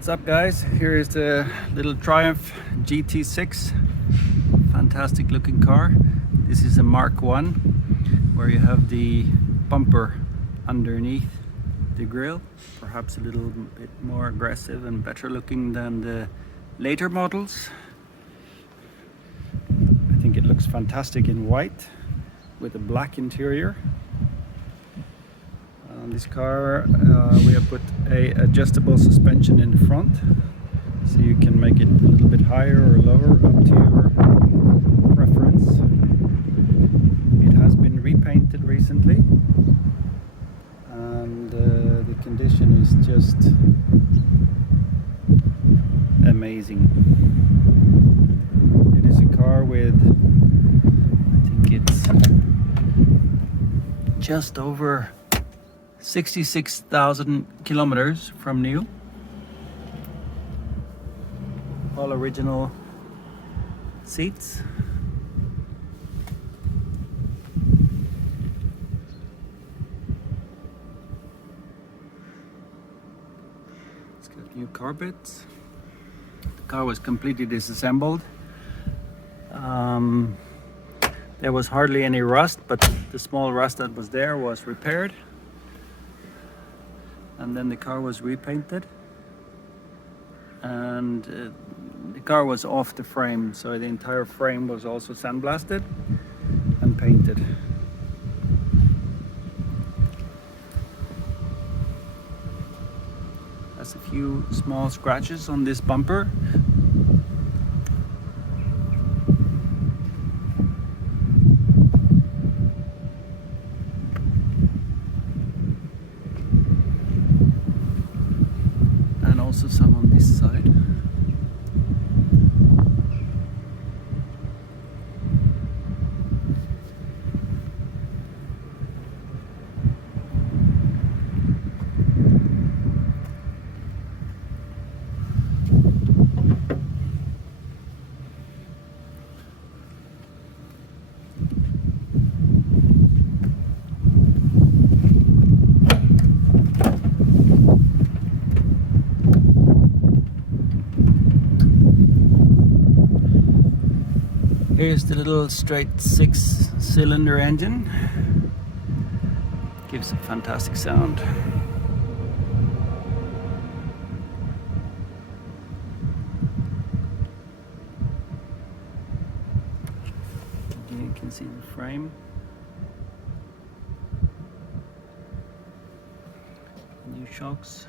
What's up, guys? Here is the little Triumph GT6. Fantastic looking car. This is a Mark 1 where you have the bumper underneath the grille, perhaps a little bit more aggressive and better looking than the later models. I think it looks fantastic in white with a black interior. On this car we have put a adjustable suspension in the front, so you can make it a little bit higher or lower up to your preference. It has been repainted recently and the condition is just amazing. It is a car with, I think it's just over 66,000 kilometers from new. All original seats. It's got new carpets. The car was completely disassembled. There was hardly any rust, but the small rust that was there was repaired. And then the car was repainted, and the car was off the frame, so the entire frame was also sandblasted and painted. Has a few small scratches on this bumper. Also some on this side. Here's the little straight 6-cylinder engine. Gives a fantastic sound. You can see the frame. New shocks.